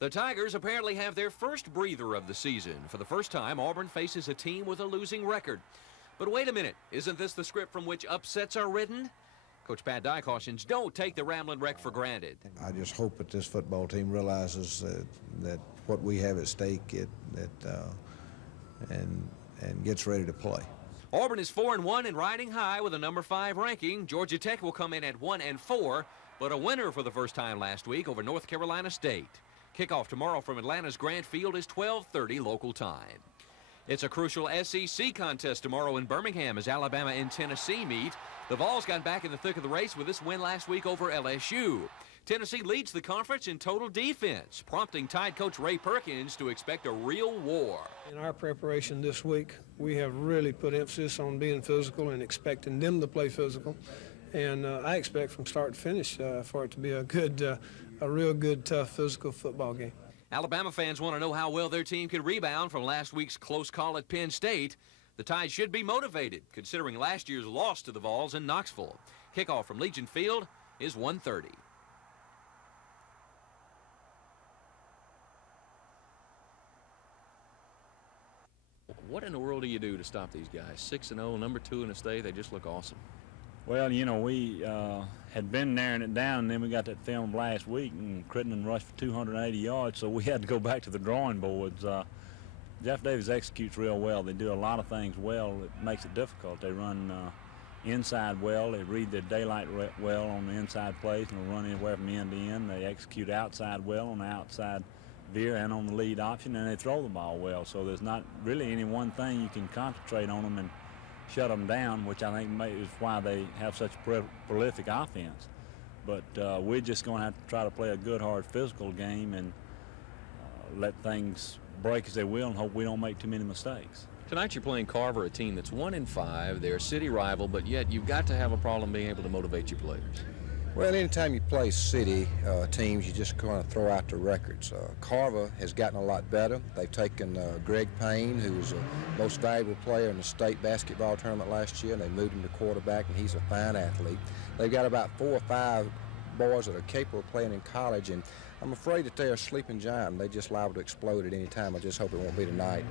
The Tigers apparently have their first breather of the season. For the first time, Auburn faces a team with a losing record. But wait a minute, isn't this the script from which upsets are written? Coach Pat Dye cautions, don't take the Ramblin' Wreck for granted. I just hope that this football team realizes that what we have at stake and gets ready to play. Auburn is 4-1 and riding high with a number 5 ranking. Georgia Tech will come in at 1-4, but a winner for the first time last week over North Carolina State. Kickoff tomorrow from Atlanta's Grant Field is 12:30 local time. It's a crucial SEC contest tomorrow in Birmingham as Alabama and Tennessee meet. The Vols got back in the thick of the race with this win last week over LSU. Tennessee leads the conference in total defense, prompting Tide coach Ray Perkins to expect a real war. In our preparation this week, we have really put emphasis on being physical and expecting them to play physical. And I expect from start to finish for it to be a real good, tough, physical football game. Alabama fans want to know how well their team can rebound from last week's close call at Penn State. The Tide should be motivated, considering last year's loss to the Vols in Knoxville. Kickoff from Legion Field is 1:30. What in the world do you do to stop these guys? 6-0, number 2 in the state. They just look awesome. Well, you know, we had been narrowing it down, and then we got that film last week, and Crittenden rushed for 280 yards, so we had to go back to the drawing boards. Jeff Davis executes real well. They do a lot of things well. It makes it difficult. They run inside well. They read their daylight well on the inside plays, and they'll run anywhere from end to end. They execute outside well on the outside veer and on the lead option, and they throw the ball well. So there's not really any one thing you can concentrate on them and shut them down, which I think is why they have such a prolific offense. But we're just going to have to try to play a good, hard, physical game and let things break as they will and hope we don't make too many mistakes. Tonight you're playing Carver, a team that's 1-5. They're a city rival, but yet you've got to have a problem being able to motivate your players. Well, anytime you play city teams, you just kind of throw out the records. Carver has gotten a lot better. They've taken Greg Payne, who was the most valuable player in the state basketball tournament last year, and they moved him to quarterback, and he's a fine athlete. They've got about 4 or 5 boys that are capable of playing in college, and I'm afraid that they're a sleeping giant. They're just liable to explode at any time. I just hope it won't be tonight.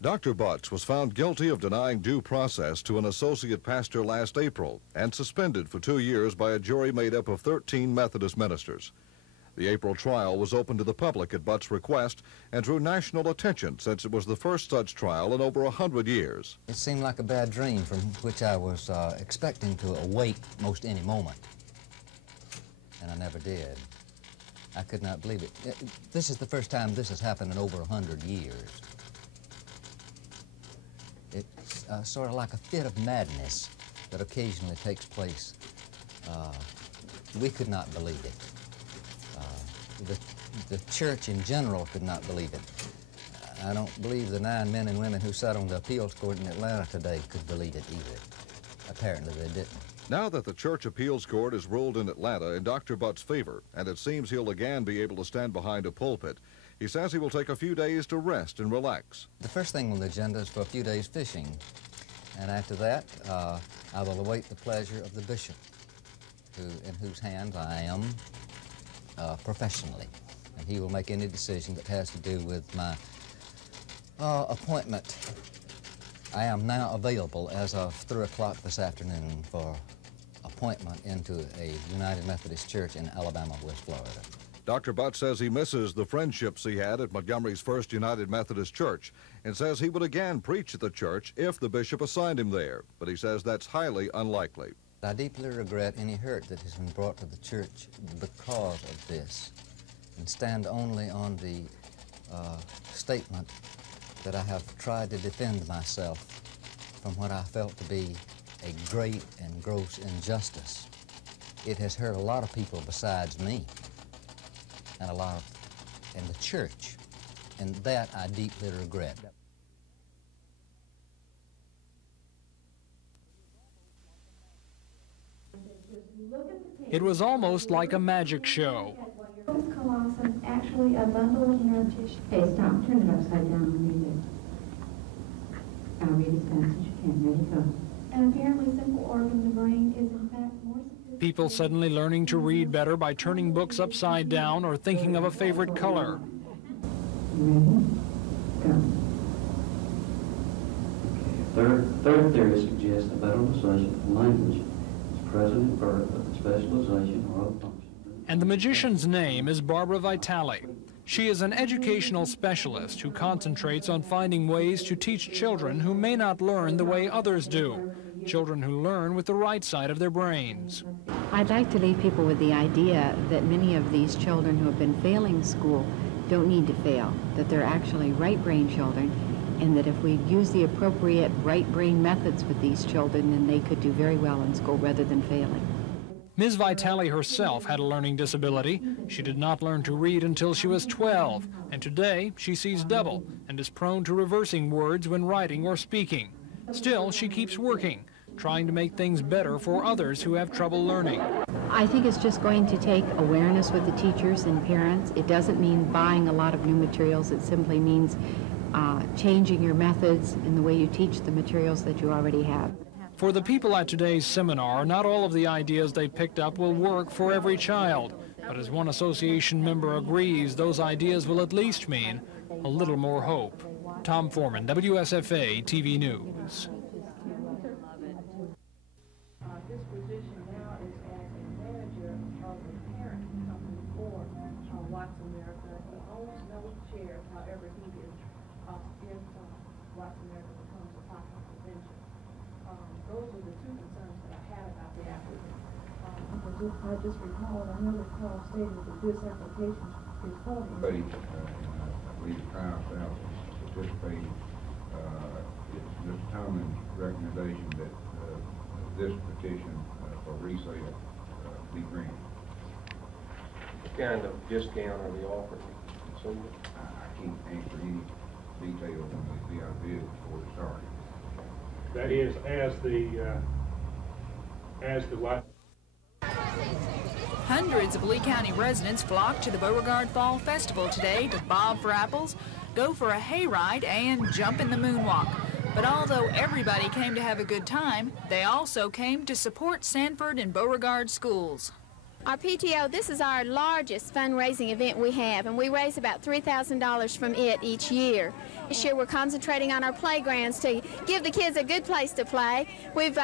Dr. Butts was found guilty of denying due process to an associate pastor last April and suspended for 2 years by a jury made up of 13 Methodist ministers. The April trial was open to the public at Butts' request and drew national attention since it was the first such trial in over 100 years. It seemed like a bad dream from which I was expecting to awake most any moment, and I never did. I could not believe it. This is the first time this has happened in over 100 years. It's sort of like a fit of madness that occasionally takes place. We could not believe it. The church in general could not believe it. I don't believe the 9 men and women who sat on the appeals court in Atlanta today could believe it either. Apparently they didn't. Now that the church appeals court is ruled in Atlanta in Dr. Butts' favor, and it seems he'll again be able to stand behind a pulpit, he says he will take a few days to rest and relax. The first thing on the agenda is for a few days fishing. And after that, I will await the pleasure of the bishop, in whose hands I am professionally. And he will make any decision that has to do with my Appointment. I am now available as of 3 o'clock this afternoon for appointment into a United Methodist Church in Alabama, West Florida. Dr. Butt says he misses the friendships he had at Montgomery's First United Methodist Church and says he would again preach at the church if the bishop assigned him there, but he says that's highly unlikely. I deeply regret any hurt that has been brought to the church because of this, and stand only on the statement that I have tried to defend myself from what I felt to be a great and gross injustice. It has hurt a lot of people besides me, and the church, and that I deeply regret. It was almost like a magic show. Colossum, actually a bundle of nerve tissue. Hey, stop. Turn it upside down and read it. I'll read as fast as you can. Ready, go. An apparently simple organ, the brain, is in fact more sophisticated. People suddenly learning to read better by turning books upside down or thinking of a favorite color. You ready? Go. Okay. Third theory suggests that metallization of language is present at birth, but the specialization or other function. And the magician's name is Barbara Vitale. She is an educational specialist who concentrates on finding ways to teach children who may not learn the way others do, children who learn with the right side of their brains. I'd like to leave people with the idea that many of these children who have been failing school don't need to fail, that they're actually right brain children, and that if we use the appropriate right brain methods with these children, then they could do very well in school rather than failing. Ms. Vitale herself had a learning disability. She did not learn to read until she was 12, and today she sees double and is prone to reversing words when writing or speaking. Still, she keeps working, trying to make things better for others who have trouble learning. I think it's just going to take awareness with the teachers and parents. It doesn't mean buying a lot of new materials. It simply means changing your methods in the way you teach the materials that you already have. For the people at today's seminar, not all of the ideas they picked up will work for every child. But as one association member agrees, those ideas will at least mean a little more hope. Tom Foreman, WSFA TV News. This position now is as a manager of the parent company for Watts America. He owns no shares, however, he is if Watts America becomes a popular convention. Those are the two concerns that I had about the applicant. I just recall another call stating that this application is for him. I believe the trial staff participating. It's Mr. Tomlin's recommendation that this petition for resale be granted. What kind of discount are they offering? So I can't answer any details on the bid before it started. That is, as the what? Hundreds of Lee County residents flocked to the Beauregard Fall Festival today to bob for apples, go for a hayride, and jump in the moonwalk. But although everybody came to have a good time, they also came to support Sanford and Beauregard schools. Our PTO, this is our largest fundraising event we have, and we raise about $3,000 from it each year. This year we're concentrating on our playgrounds to give the kids a good place to play. We've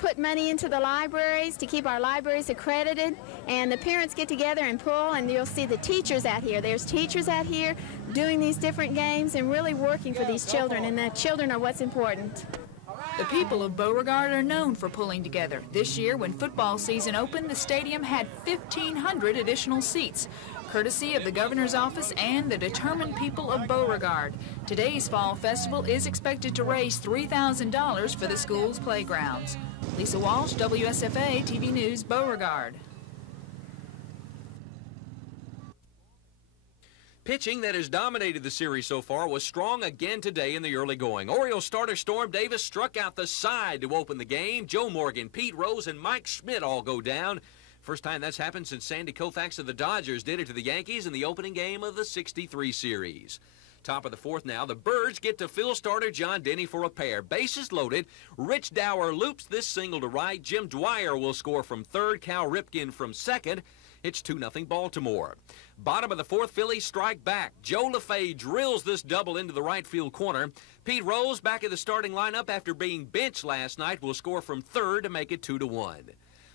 put money into the libraries to keep our libraries accredited, and the parents get together and pull, and you'll see the teachers out here. There's teachers out here doing these different games and really working for these children, and the children are what's important. The people of Beauregard are known for pulling together. This year, when football season opened, the stadium had 1,500 additional seats, courtesy of the governor's office and the determined people of Beauregard. Today's fall festival is expected to raise $3,000 for the school's playgrounds. Lisa Walsh, WSFA TV News, Beauregard. Pitching that has dominated the series so far was strong again today in the early going. Orioles starter Storm Davis struck out the side to open the game. Joe Morgan, Pete Rose, and Mike Schmidt all go down. First time that's happened since Sandy Koufax of the Dodgers did it to the Yankees in the opening game of the '63 series. Top of the fourth now, the Birds get to Phil starter John Denny for a pair. Bases loaded. Rich Dower loops this single to right. Jim Dwyer will score from third. Cal Ripken from second. It's 2-0 Baltimore. Bottom of the fourth, Phillies strike back. Joe LaFay drills this double into the right field corner. Pete Rose, back in the starting lineup after being benched last night, will score from third to make it 2-1.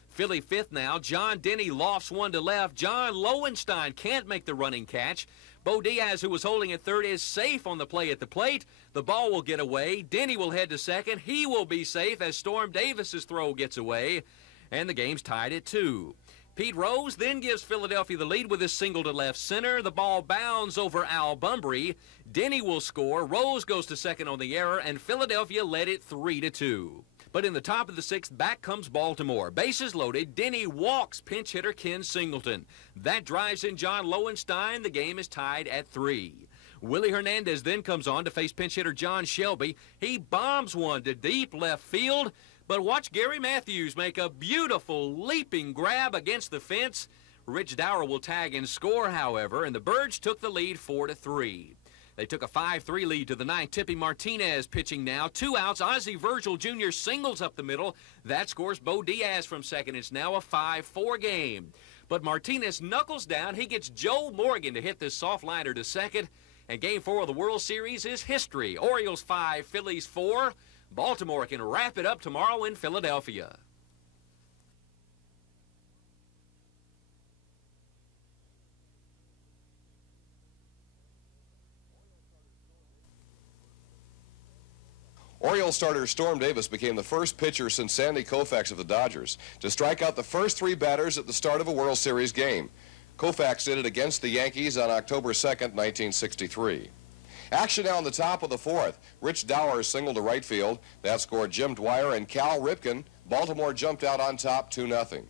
Philly fifth now. John Denny lofts one to left. John Lowenstein can't make the running catch. Bo Diaz, who was holding at third, is safe on the play at the plate. The ball will get away. Denny will head to second. He will be safe as Storm Davis's throw gets away. And the game's tied at 2. Pete Rose then gives Philadelphia the lead with his single to left center. The ball bounds over Al Bunbury. Denny will score. Rose goes to second on the error, and Philadelphia led it 3-2. But in the top of the sixth, back comes Baltimore. Bases loaded. Denny walks pinch hitter Ken Singleton. That drives in John Lowenstein. The game is tied at 3. Willie Hernandez then comes on to face pinch hitter John Shelby. He bombs one to deep left field. But watch Gary Matthews make a beautiful leaping grab against the fence. Rich Dower will tag and score, however, and the Birds took the lead 4-3. They took a 5-3 lead to the ninth. Tippy Martinez pitching now. 2 outs. Ozzie Virgil Jr. singles up the middle. That scores Bo Diaz from second. It's now a 5-4 game. But Martinez knuckles down. He gets Joe Morgan to hit this soft liner to second. And Game 4 of the World Series is history. Orioles 5, Phillies 4. Baltimore can wrap it up tomorrow in Philadelphia. Orioles starter Storm Davis became the first pitcher since Sandy Koufax of the Dodgers to strike out the first 3 batters at the start of a World Series game. Koufax did it against the Yankees on October 2nd, 1963. Action now in the top of the fourth. Rich Dower singled to right field. That scored Jim Dwyer and Cal Ripken. Baltimore jumped out on top 2-0.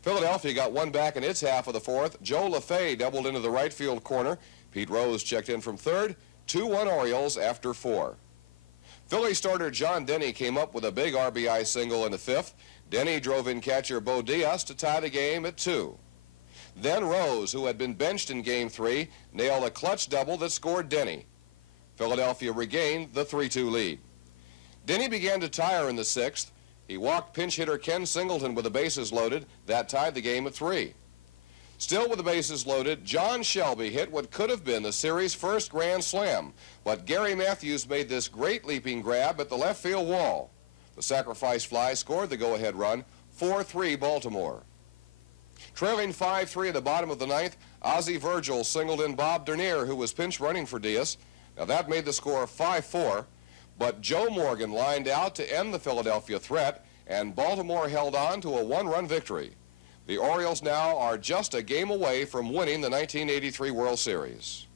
Philadelphia got one back in its half of the fourth. Joe LaFay doubled into the right field corner. Pete Rose checked in from third. 2-1 Orioles after 4. Philly starter John Denny came up with a big RBI single in the fifth. Denny drove in catcher Bo Diaz to tie the game at 2. Then Rose, who had been benched in Game 3, nailed a clutch double that scored Denny. Philadelphia regained the 3-2 lead. Denny began to tire in the sixth. He walked pinch hitter Ken Singleton with the bases loaded. That tied the game at 3. Still with the bases loaded, John Shelby hit what could have been the series' first grand slam, but Gary Matthews made this great leaping grab at the left field wall. The sacrifice fly scored the go-ahead run, 4-3 Baltimore. Trailing 5-3 at the bottom of the ninth, Ozzie Virgil singled in Bob Dernier, who was pinch running for Diaz. Now that made the score 5-4, but Joe Morgan lined out to end the Philadelphia threat, and Baltimore held on to a 1-run victory. The Orioles now are just a game away from winning the 1983 World Series.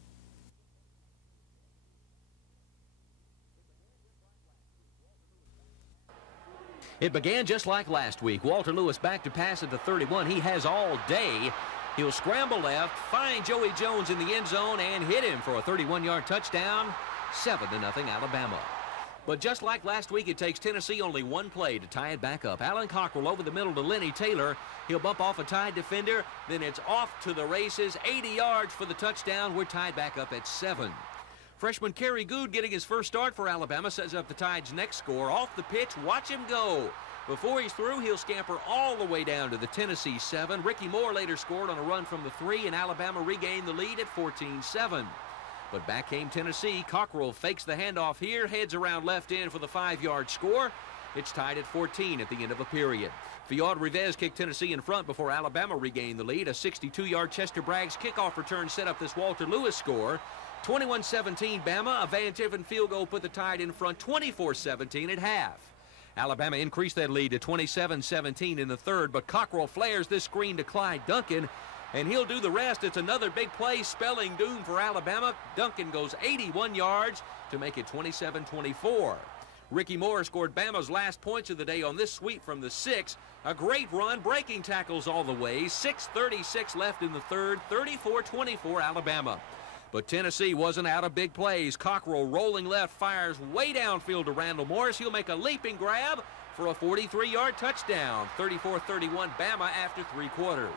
It began just like last week. Walter Lewis back to pass at the 31. He has all day. He'll scramble left, find Joey Jones in the end zone, and hit him for a 31-yard touchdown. 7-0 Alabama. But just like last week, it takes Tennessee only one play to tie it back up. Alan Cockrell over the middle to Lenny Taylor. He'll bump off a tied defender. Then it's off to the races. 80 yards for the touchdown. We're tied back up at 7. Freshman Kerry Good getting his first start for Alabama sets up the Tide's next score. Off the pitch, watch him go. Before he's through, he'll scamper all the way down to the Tennessee 7. Ricky Moore later scored on a run from the 3, and Alabama regained the lead at 14-7. But back came Tennessee. Cockrell fakes the handoff here, heads around left end for the 5-yard score. It's tied at 14 at the end of a period. Fiod Rivez kicked Tennessee in front before Alabama regained the lead. A 62-yard Chester Braggs kickoff return set up this Walter Lewis score. 21-17 Bama. A Van Tiffen field goal put the Tide in front 24-17 at half. Alabama increased that lead to 27-17 in the third, but Cockrell flares this screen to Clyde Duncan, and he'll do the rest. It's another big play, spelling doom for Alabama. Duncan goes 81 yards to make it 27-24. Ricky Moore scored Bama's last points of the day on this sweep from the 6. A great run, breaking tackles all the way. 6:36 left in the third, 34-24 Alabama. But Tennessee wasn't out of big plays. Cockrell rolling left fires way downfield to Randall Morris. He'll make a leaping grab for a 43-yard touchdown. 34-31 Bama after 3 quarters.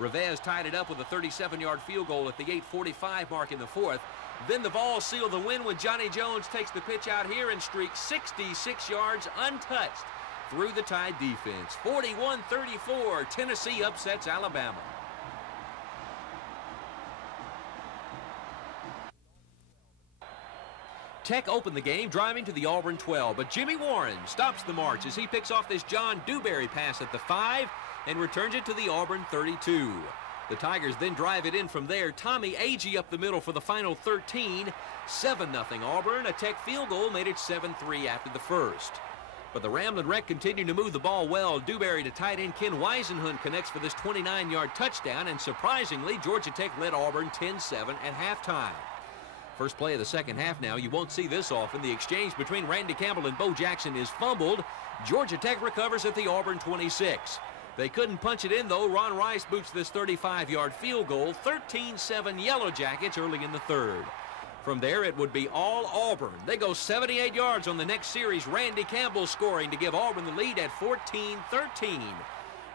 Rivez tied it up with a 37-yard field goal at the 8:45 mark in the fourth. Then the Vols seal the win when Johnny Jones takes the pitch out here and streaks 66 yards untouched through the Tide defense. 41-34, Tennessee upsets Alabama. Tech opened the game driving to the Auburn 12, but Jimmy Warren stops the march as he picks off this John Dewberry pass at the 5 and returns it to the Auburn 32. The Tigers then drive it in from there. Tommy Agee up the middle for the final 13. 7-0 Auburn. A Tech field goal made it 7-3 after the first. But the Ramblin' Wreck continued to move the ball well. Dewberry to tight end Ken Weisenhunt connects for this 29-yard touchdown, and surprisingly, Georgia Tech led Auburn 10-7 at halftime. First play of the second half now. You won't see this often. The exchange between Randy Campbell and Bo Jackson is fumbled. Georgia Tech recovers at the Auburn 26. They couldn't punch it in, though. Ron Rice boots this 35-yard field goal. 13-7 Yellow Jackets early in the third. From there, it would be all Auburn. They go 78 yards on the next series. Randy Campbell scoring to give Auburn the lead at 14-13.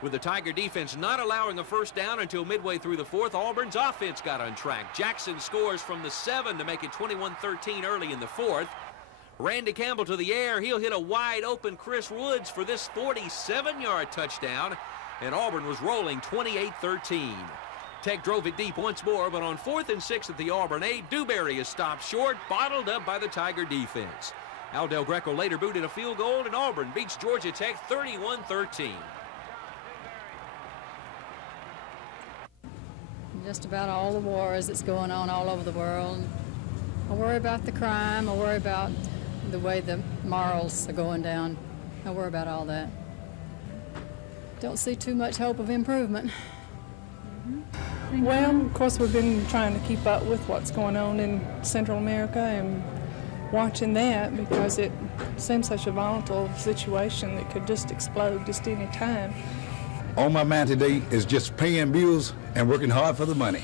With the Tiger defense not allowing a first down until midway through the fourth, Auburn's offense got on track. Jackson scores from the 7 to make it 21-13 early in the fourth. Randy Campbell to the air. He'll hit a wide open Chris Woods for this 47-yard touchdown, and Auburn was rolling 28-13. Tech drove it deep once more, but on 4th and 6 at the Auburn 8, Dewberry is stopped short, bottled up by the Tiger defense. Al Del Greco later booted a field goal, and Auburn beats Georgia Tech 31-13. Just about all the wars that's going on all over the world. I worry about the crime. I worry about the way the morals are going down. I worry about all that. Don't see too much hope of improvement. Well, of course, we've been trying to keep up with what's going on in Central America and watching that because it seems such a volatile situation that could just explode just any time. On my mind today is just paying bills and working hard for the money.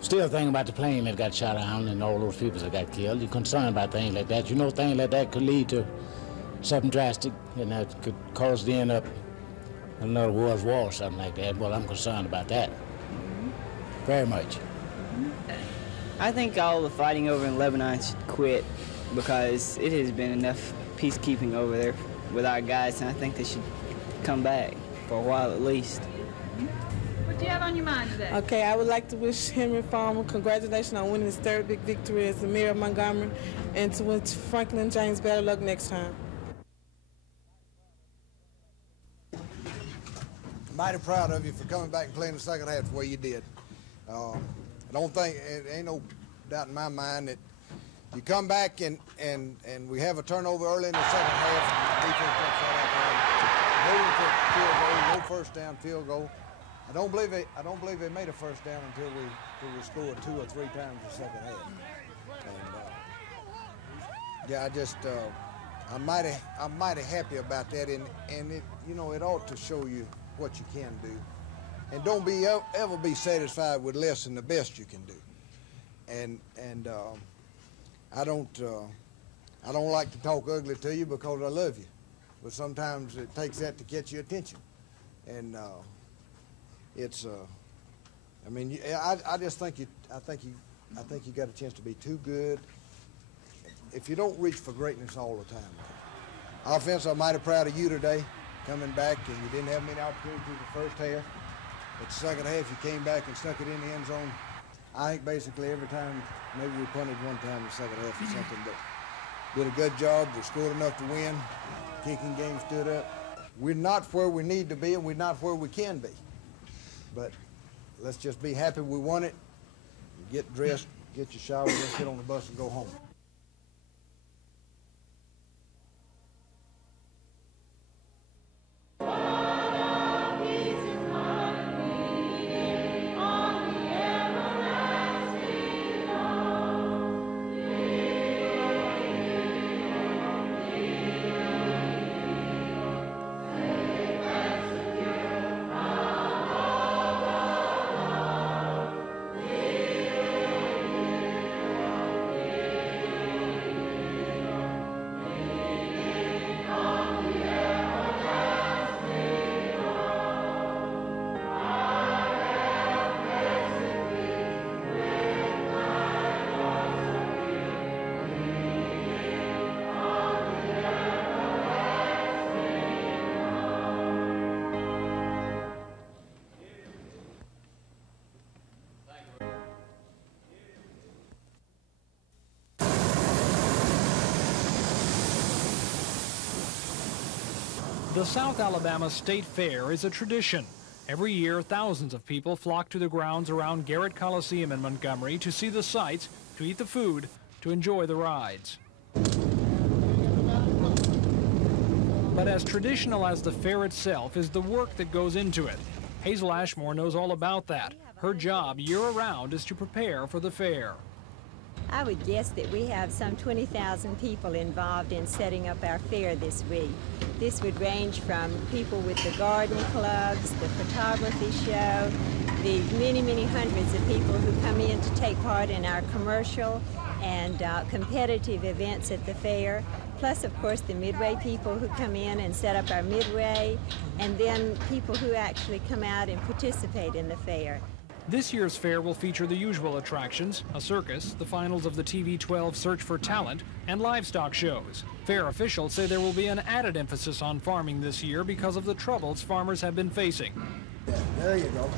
Still thinking about the plane that got shot down and all those people that got killed. You're concerned about things like that. You know things like that could lead to something drastic and that could cause the end up another world war or something like that. Well, I'm concerned about that. Very much. I think all the fighting over in Lebanon should quit because it has been enough peacekeeping over there with our guys, and I think they should come back for a while at least. What do you have on your mind today? Okay, I would like to wish Henry Farmer congratulations on winning his third big victory as the mayor of Montgomery, and to wish Franklin James better luck next time. Mighty proud of you for coming back and playing the second half the way you did. I don't think, ain't no doubt in my mind that you come back and we have a turnover early in the second half and the defense gets shut out. No first down field goal. I don't believe they made a first down until we scored 2 or 3 times in the second half. And yeah, I'm mighty happy about that, and it, you know, it ought to show you what you can do, and don't ever be satisfied with less than the best you can do. And I don't like to talk ugly to you because I love you, but sometimes it takes that to get your attention. And it's I mean, I just think you got a chance to be too good if you don't reach for greatness all the time. Offense, I'm mighty proud of you today, coming back, and you didn't have many opportunities in the first half. But the second half, you came back and stuck it in the end zone. I think basically every time, maybe we punted one time in the second half or something, but did a good job. We scored enough to win. Kicking game stood up. We're not where we need to be, and we're not where we can be. But let's just be happy we won it. Get dressed, get your shower, let's get on the bus and go home. The South Alabama State Fair is a tradition. Every year, thousands of people flock to the grounds around Garrett Coliseum in Montgomery to see the sights, to eat the food, to enjoy the rides. But as traditional as the fair itself is the work that goes into it. Hazel Ashmore knows all about that. Her job year-round is to prepare for the fair. I would guess that we have some 20,000 people involved in setting up our fair this week. This would range from people with the garden clubs, the photography show, the many, many hundreds of people who come in to take part in our commercial and competitive events at the fair, plus, of course, the midway people who come in and set up our midway, and then people who actually come out and participate in the fair. This year's fair will feature the usual attractions, a circus, the finals of the TV12 Search for Talent, and livestock shows. Fair officials say there will be an added emphasis on farming this year because of the troubles farmers have been facing. Yeah, there you go.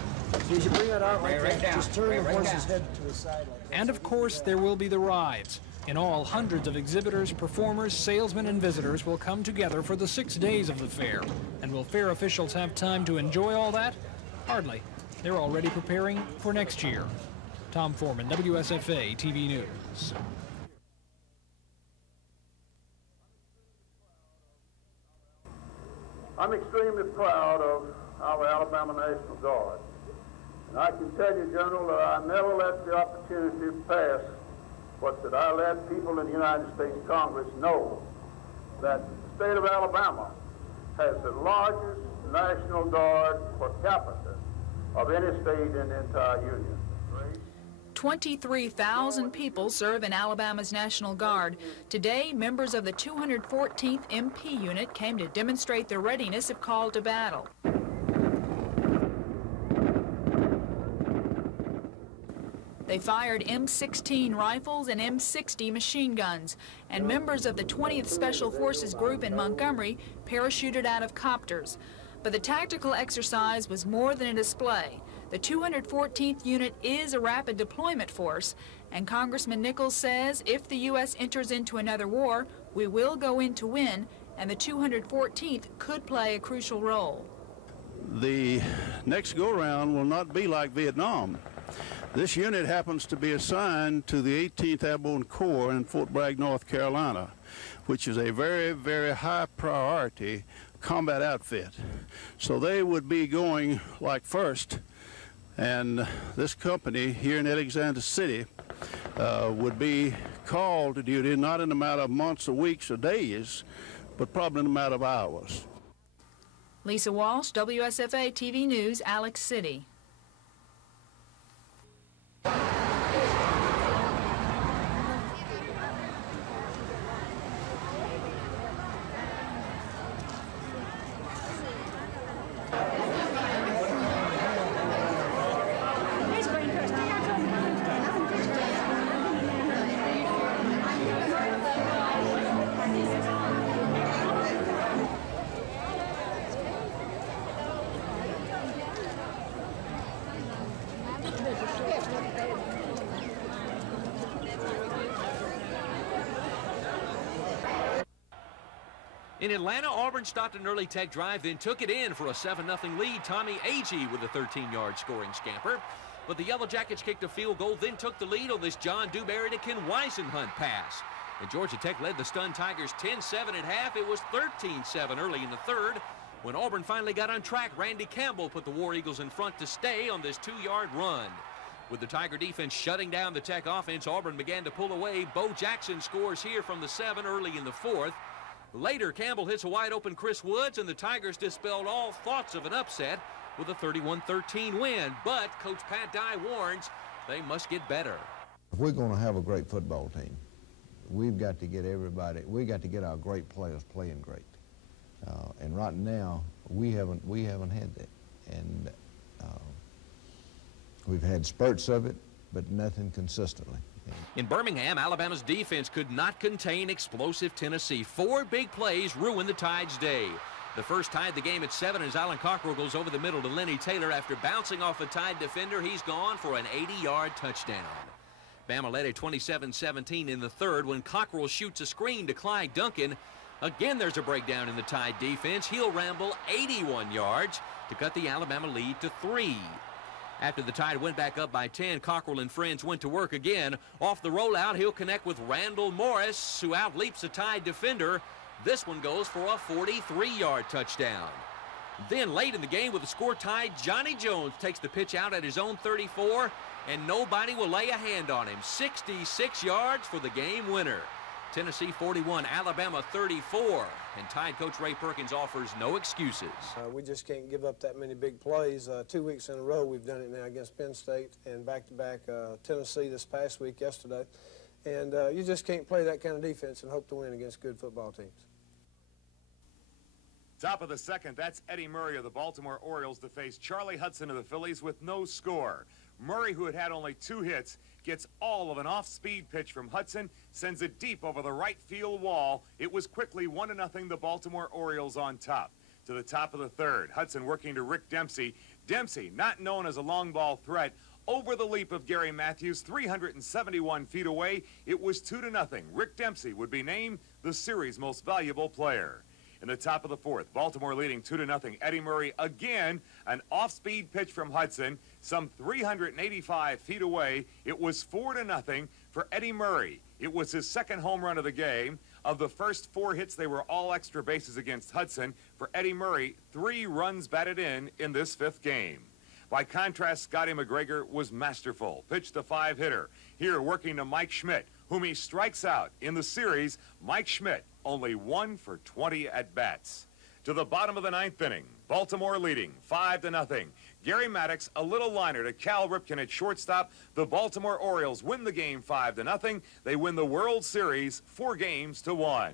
So as you bring it out like that, just turn the horse's head to the side like that. And of course, there will be the rides. In all, hundreds of exhibitors, performers, salesmen, and visitors will come together for the 6 days of the fair. And will fair officials have time to enjoy all that? Hardly. They're already preparing for next year. Tom Foreman, WSFA TV News. I'm extremely proud of our Alabama National Guard. And I can tell you, General, that I never let the opportunity pass but that I let people in the United States Congress know that the state of Alabama has the largest National Guard per capita of any state in the entire Union. 23,000 people serve in Alabama's National Guard. Today, members of the 214th MP Unit came to demonstrate their readiness if called to battle. They fired M16 rifles and M60 machine guns, and members of the 20th Special Forces Group in Montgomery parachuted out of copters. But the tactical exercise was more than a display. The 214th Unit is a rapid deployment force, and Congressman Nichols says if the U.S. enters into another war, we will go in to win, and the 214th could play a crucial role. The next go-round will not be like Vietnam. This unit happens to be assigned to the 18th Airborne Corps in Fort Bragg, North Carolina, which is a very, very high priority combat outfit. So they would be going like first, and this company here in Alexander City would be called to duty not in a matter of months or weeks or days, but probably in a matter of hours. Lisa Walsh, WSFA TV News, Alex City. In Atlanta, Auburn stopped an early tech drive, then took it in for a 7-0 lead. Tommy Agee with a 13-yard scoring scamper. But the Yellow Jackets kicked a field goal, then took the lead on this John Dewberry to Ken Weisenhunt pass. And Georgia Tech led the stunned Tigers 10-7 at half. It was 13-7 early in the third. When Auburn finally got on track, Randy Campbell put the War Eagles in front to stay on this 2-yard run. With the Tiger defense shutting down the Tech offense, Auburn began to pull away. Bo Jackson scores here from the 7 early in the fourth. Later, Campbell hits a wide-open Chris Woods, and the Tigers dispelled all thoughts of an upset with a 31-13 win. But Coach Pat Dye warns they must get better. If we're going to have a great football team, we've got to get our great players playing great. And right now, we haven't had that. And we've had spurts of it, but nothing consistently. In Birmingham, Alabama's defense could not contain explosive Tennessee. 4 big plays ruined the Tide's day. The first tied the game at 7 as Alan Cockrell goes over the middle to Lenny Taylor. After bouncing off a Tide defender, he's gone for an 80-yard touchdown. Bama led at 27-17 in the third when Cockrell shoots a screen to Clyde Duncan. Again, there's a breakdown in the Tide defense. He'll ramble 81 yards to cut the Alabama lead to 3. After the Tide went back up by 10, Cockrell and friends went to work again. Off the rollout, he'll connect with Randall Morris, who outleaps a Tide defender. This one goes for a 43-yard touchdown. Then late in the game with the score tied, Johnny Jones takes the pitch out at his own 34, and nobody will lay a hand on him. 66 yards for the game winner. Tennessee 41, Alabama 34, and Tide coach Ray Perkins offers no excuses. We just can't give up that many big plays. 2 weeks in a row we've done it now against Penn State and back-to-back Tennessee this past week yesterday. And you just can't play that kind of defense and hope to win against good football teams. Top of the second, that's Eddie Murray of the Baltimore Orioles to face Charlie Hudson of the Phillies with no score. Murray, who had only 2 hits, gets all of an off-speed pitch from Hudson, sends it deep over the right field wall. It was quickly 1-0 the Baltimore Orioles on top. To the top of the third, Hudson working to Rick Dempsey. Dempsey, not known as a long ball threat, over the leap of Gary Matthews, 371 feet away. It was 2-0. Rick Dempsey would be named the series' most valuable player. In the top of the fourth, Baltimore leading 2-0. Eddie Murray again, an off-speed pitch from Hudson, some 385 feet away. It was 4-0 for Eddie Murray. It was his second home run of the game. Of the first 4 hits, they were all extra bases against Hudson. For Eddie Murray, 3 runs batted in this 5th game. By contrast, Scotty McGregor was masterful. Pitched the 5-hitter. Here working to Mike Schmidt, whom he strikes out. In the series, Mike Schmidt only 1 for 20 at-bats. To the bottom of the 9th inning, Baltimore leading 5-0. Gary Maddox, a little liner to Cal Ripken at shortstop. The Baltimore Orioles win the game 5-0. They win the World Series 4-1.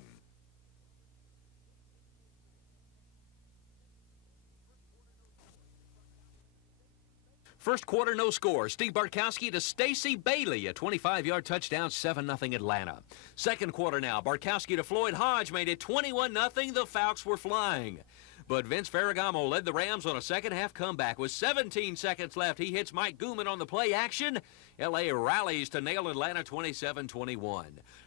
First quarter, no score. Steve Bartkowski to Stacy Bailey, a 25-yard touchdown, 7-0 Atlanta. Second quarter now, Bartkowski to Floyd Hodge made it 21-0. The Falcons were flying. But Vince Ferragamo led the Rams on a second-half comeback. With 17 seconds left, he hits Mike Gooman on the play action. L.A. rallies to nail Atlanta 27-21.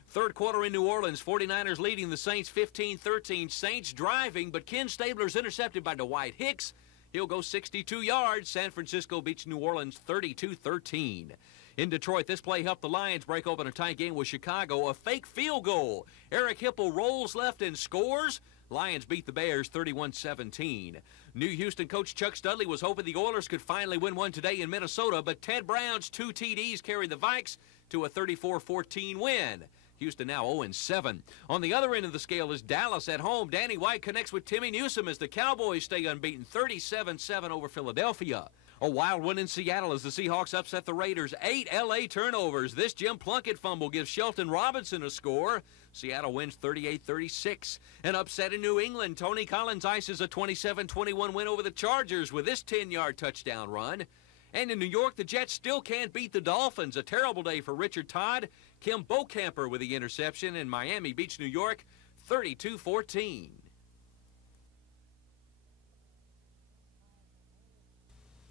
Third quarter in New Orleans, 49ers leading the Saints 15-13. Saints driving, but Ken Stabler's intercepted by Dwight Hicks. He'll go 62 yards. San Francisco beats New Orleans 32-13. In Detroit, this play helped the Lions break open a tight game with Chicago. A fake field goal. Eric Hipple rolls left and scores. Lions beat the Bears 31-17. New Houston coach Chuck Studley was hoping the Oilers could finally win one today in Minnesota, but Ted Brown's 2 TDs carried the Vikes to a 34-14 win. Houston now 0-7. On the other end of the scale is Dallas at home. Danny White connects with Timmy Newsome as the Cowboys stay unbeaten, 37-7 over Philadelphia. A wild win in Seattle as the Seahawks upset the Raiders. 8 L.A. turnovers. This Jim Plunkett fumble gives Shelton Robinson a score. Seattle wins 38-36. An upset in New England. Tony Collins ices a 27-21 win over the Chargers with this 10-yard touchdown run. And in New York, the Jets still can't beat the Dolphins. A terrible day for Richard Todd. Kim Bocamper with the interception, and Miami beats New York 32-14.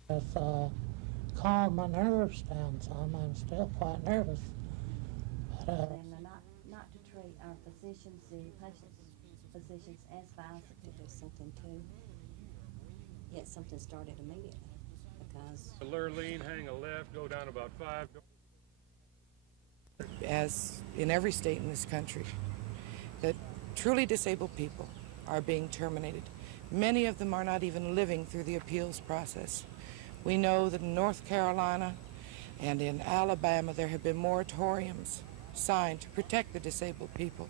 It's calmed my nerves down some. I'm still quite nervous. But, and not to treat our physicians, the patients' physicians as files. There's something too. Yet something started immediately because. Lurleen, hang a left, go down about 5. As in every state in this country, that truly disabled people are being terminated. Many of them are not even living through the appeals process. We know that in North Carolina and in Alabama there have been moratoriums signed to protect the disabled people.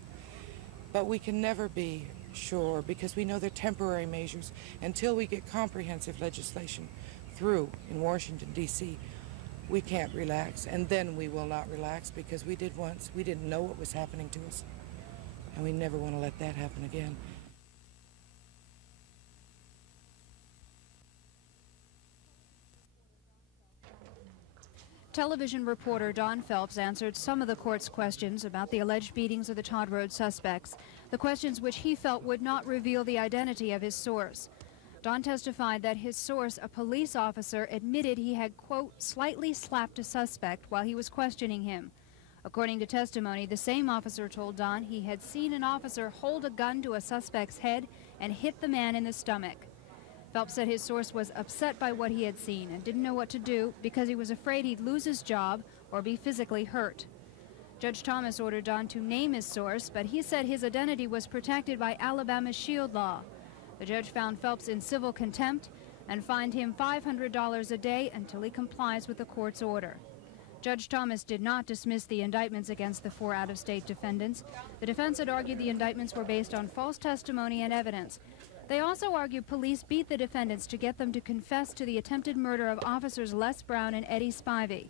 But we can never be sure because we know they're temporary measures until we get comprehensive legislation through in Washington, D.C. We can't relax, and then we will not relax because we did once. We didn't know what was happening to us, and we never want to let that happen again. Television reporter Don Phelps answered some of the court's questions about the alleged beatings of the Todd Road suspects, the questions which he felt would not reveal the identity of his source. Don testified that his source, a police officer, admitted he had, quote, slightly slapped a suspect while he was questioning him. According to testimony, the same officer told Don he had seen an officer hold a gun to a suspect's head and hit the man in the stomach. Phelps said his source was upset by what he had seen and didn't know what to do because he was afraid he'd lose his job or be physically hurt. Judge Thomas ordered Don to name his source, but he said his identity was protected by Alabama's shield law. The judge found Phelps in civil contempt and fined him $500 a day until he complies with the court's order. Judge Thomas did not dismiss the indictments against the 4 out-of-state defendants. The defense had argued the indictments were based on false testimony and evidence. They also argued police beat the defendants to get them to confess to the attempted murder of officers Les Brown and Eddie Spivey.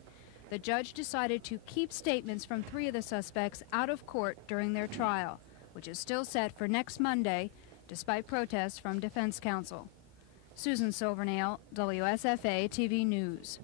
The judge decided to keep statements from 3 of the suspects out of court during their trial, which is still set for next Monday, despite protests from defense counsel. Susan Silvernail, WSFA TV News.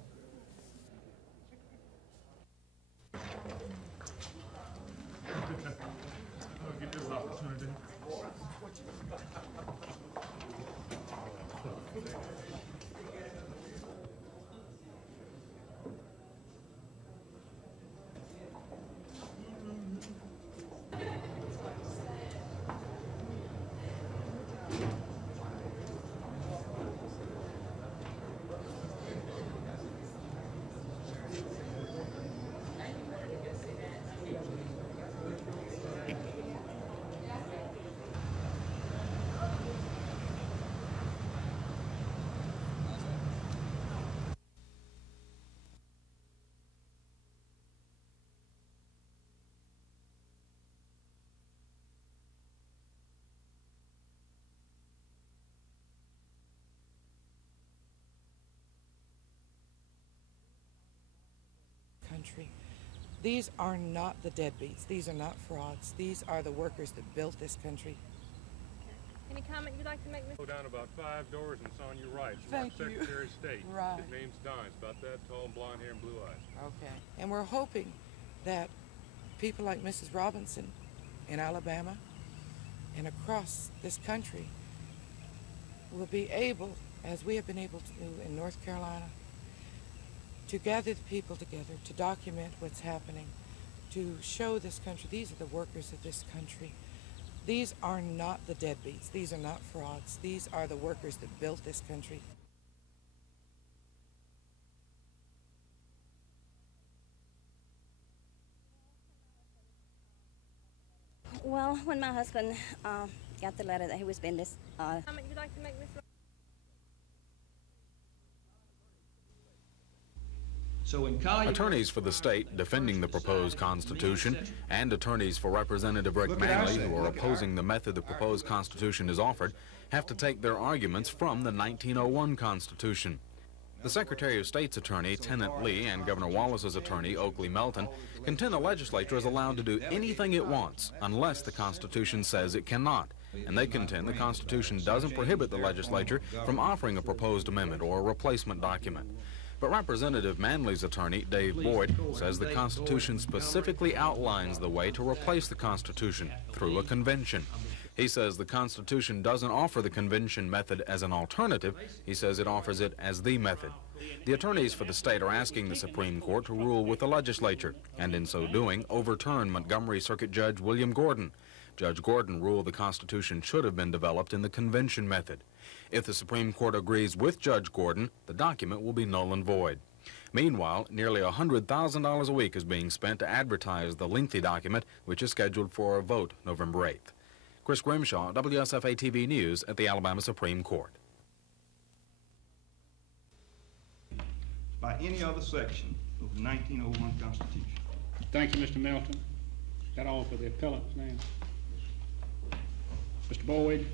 Country. These are not the deadbeats. These are not frauds. These are the workers that built this country. Any comment you'd like to make, Mr. Go down about 5 doors and it's on your right. Thank you. Secretary of State. Right. His name's Don. It's about that tall, blonde hair and blue eyes. Okay. And we're hoping that people like Mrs. Robinson in Alabama and across this country will be able, as we have been able to do in North Carolina, to gather the people together, to document what's happening, to show this country, these are the workers of this country. These are not the deadbeats. These are not frauds. These are the workers that built this country. Well, when my husband got the letter that he was being comment you'd like to make, Mr. Attorneys for the state defending the proposed Constitution and attorneys for Representative Rick Manley, who are opposing the method the proposed Constitution is offered, have to take their arguments from the 1901 Constitution. The Secretary of State's attorney, Tennant Lee, and Governor Wallace's attorney, Oakley Melton, contend the legislature is allowed to do anything it wants unless the Constitution says it cannot. And they contend the Constitution doesn't prohibit the legislature from offering a proposed amendment or a replacement document. But Representative Manley's attorney, Dave Boyd, says the Constitution specifically outlines the way to replace the Constitution through a convention. He says the Constitution doesn't offer the convention method as an alternative. He says it offers it as the method. The attorneys for the state are asking the Supreme Court to rule with the legislature, and in so doing, overturn Montgomery Circuit Judge William Gordon. Judge Gordon ruled the Constitution should have been developed in the convention method. If the Supreme Court agrees with Judge Gordon, the document will be null and void. Meanwhile, nearly $100,000 a week is being spent to advertise the lengthy document, which is scheduled for a vote November 8th. Chris Grimshaw, WSFA TV News at the Alabama Supreme Court. By any other section of the 1901 Constitution. Thank you, Mr. Melton. Got all for the appellants now. Mr. Boyd.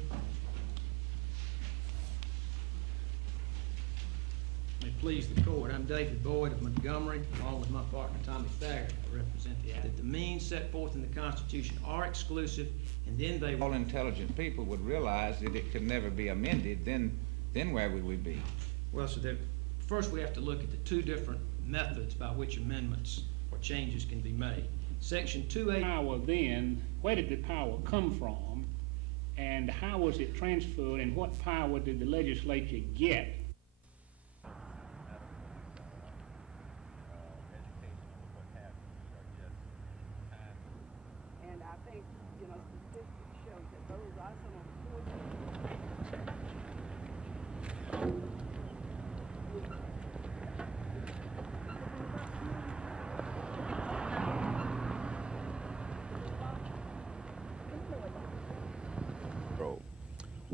May it please the court. I'm David Boyd of Montgomery, along with my partner Tommy Thayer. I represent the that the means set forth in the Constitution are exclusive, and then they all intelligent people would realize that it could never be amended. Then where would we be? Well, so first we have to look at the 2 different methods by which amendments or changes can be made. Section 2A. Power then, where did the power come from, and how was it transferred, and what power did the legislature get?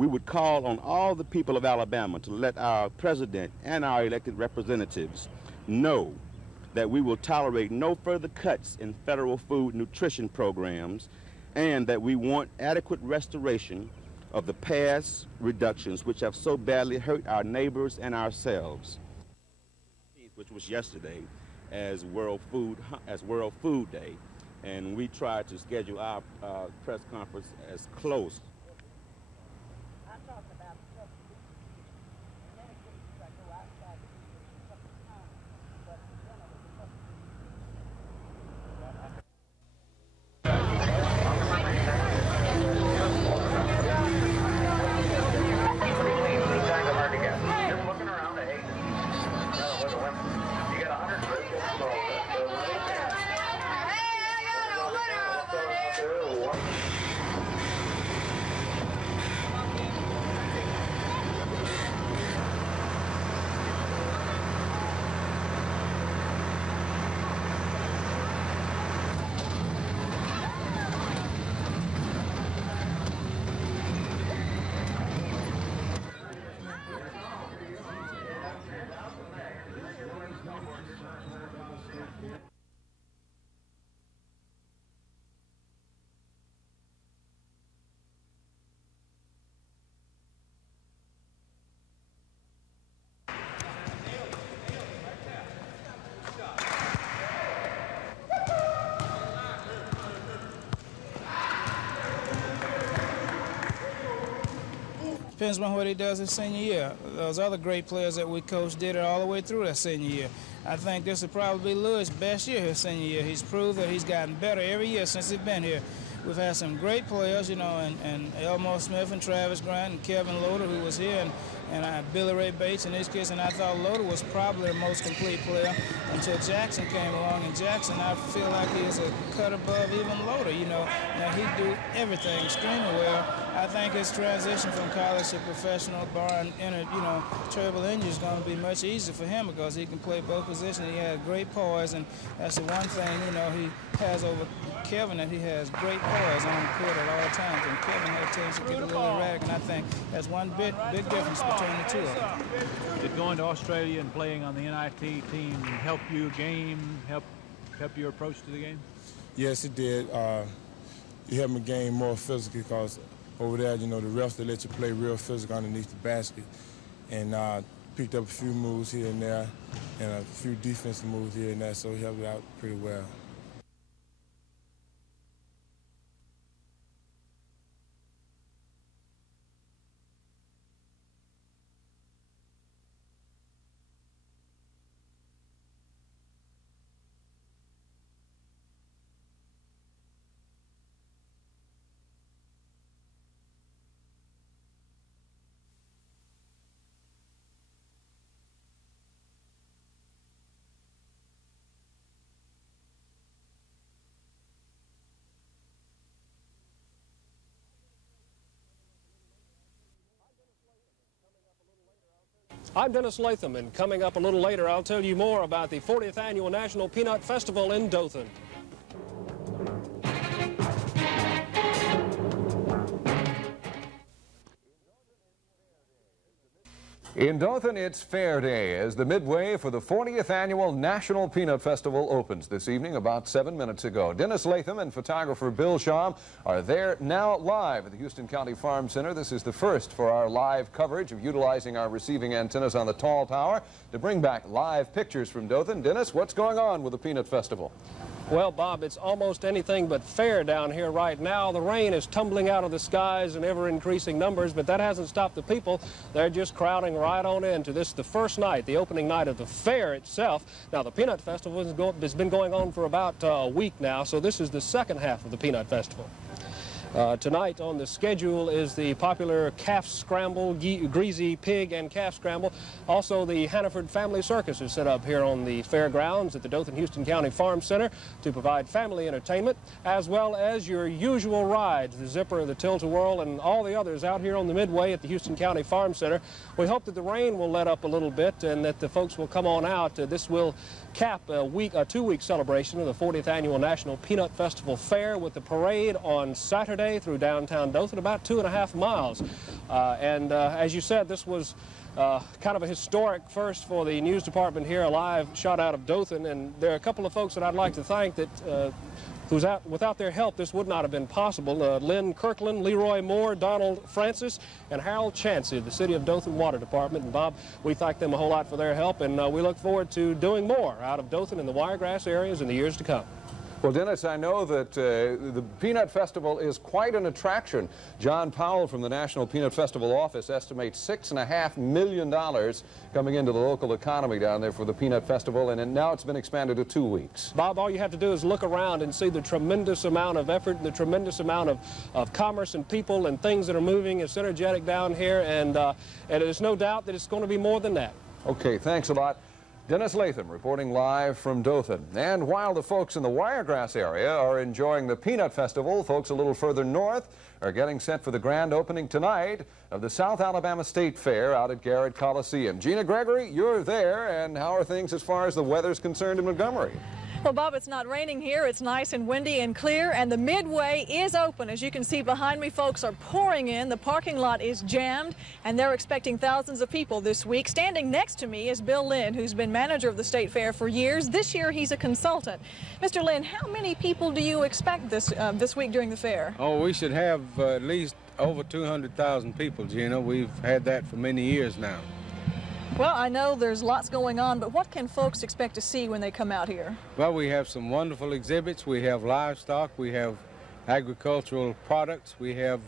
we would call on all the people of Alabama to let our president and our elected representatives know that we will tolerate no further cuts in federal food nutrition programs, and that we want adequate restoration of the past reductions which have so badly hurt our neighbors and ourselves, which was yesterday, as World Food Day, and we tried to schedule our press conference as close. Depends on what he does his senior year. Those other great players that we coached did it all the way through their senior year. I think this will probably be Lewis' best year his senior year. He's proved that he's gotten better every year since he's been here. We've had some great players, you know, and Elmore Smith and Travis Grant and Kevin Loader, who was here, and Billy Ray Bates and these kids, and I thought Loader was probably the most complete player until Jackson came along, and Jackson, I feel like he is a cut above even Loader, you know. Now, he do everything extremely well. I think his transition from college to professional, barring terrible injury, is going to be much easier for him because he can play both positions. He has great poise, and that's the one thing, you know, he has over Kevin, that he has great poise on the court at all times, and Kevin has tendency to get a little erratic, and I think that's one big difference between the two of them. Did going to Australia and playing on the NIT team help you game, help your approach to the game? Yes, it did. It helped me game more physically because over there, you know, the refs, they let you play real physical underneath the basket, and picked up a few moves here and there and a few defensive moves here and there, so he helped me out pretty well. I'm Dennis Latham, and coming up a little later, I'll tell you more about the 40th Annual National Peanut Festival in Dothan. In Dothan, it's Fair Day as the midway for the 40th Annual National Peanut Festival opens this evening about 7 minutes ago. Dennis Latham and photographer Bill Sham are there now live at the Houston County Farm Center. This is the first for our live coverage of utilizing our receiving antennas on the tall tower to bring back live pictures from Dothan. Dennis, what's going on with the Peanut Festival? Well, Bob, it's almost anything but fair down here right now. The rain is tumbling out of the skies in ever-increasing numbers, but that hasn't stopped the people. They're just crowding right on into this, the first night, the opening night of the fair itself. Now, the Peanut Festival has been going on for about a week now, so this is the second half of the Peanut Festival. Tonight on the schedule is the popular calf scramble, greasy pig and calf scramble. Also, the Hannaford Family Circus is set up here on the fairgrounds at the Dothan-Houston County Farm Center to provide family entertainment, as well as your usual rides, the Zipper, the Tilt-A-Whirl, and all the others out here on the midway at the Houston County Farm Center. We hope that the rain will let up a little bit and that the folks will come on out. This will cap a two-week celebration of the 40th Annual National Peanut Festival Fair with the parade on Saturday through downtown Dothan, about 2.5 miles. As you said, this was kind of a historic first for the news department here, a live shot out of Dothan, and there are a couple of folks that I'd like to thank that without their help this would not have been possible. Lynn Kirkland, Leroy Moore, Donald Francis, and Harold Chansey of the City of Dothan Water Department. And Bob, we thank them a whole lot for their help, and we look forward to doing more out of Dothan and the Wiregrass areas in the years to come. Well, Dennis, I know that the Peanut Festival is quite an attraction. John Powell from the National Peanut Festival office estimates $6.5 million coming into the local economy down there for the Peanut Festival, and now it's been expanded to 2 weeks. Bob, all you have to do is look around and see the tremendous amount of effort, the tremendous amount of commerce and people and things that are moving. It's energetic down here, and there's no doubt that it's going to be more than that. Okay, thanks a lot. Dennis Latham reporting live from Dothan. And while the folks in the Wiregrass area are enjoying the Peanut Festival, folks a little further north are getting set for the grand opening tonight of the South Alabama State Fair out at Garrett Coliseum. Gina Gregory, you're there, and how are things as far as the weather's concerned in Montgomery? Well, Bob, it's not raining here. It's nice and windy and clear, and the Midway is open. As you can see behind me, folks are pouring in. The parking lot is jammed, and they're expecting thousands of people this week. Standing next to me is Bill Lynn, who's been manager of the State Fair for years. This year, he's a consultant. Mr. Lynn, how many people do you expect this week during the fair? Oh, we should have at least over 200,000 people, Gina. We've had that for many years now. Well, I know there's lots going on, but what can folks expect to see when they come out here? Well, we have some wonderful exhibits. We have livestock, we have agricultural products, we have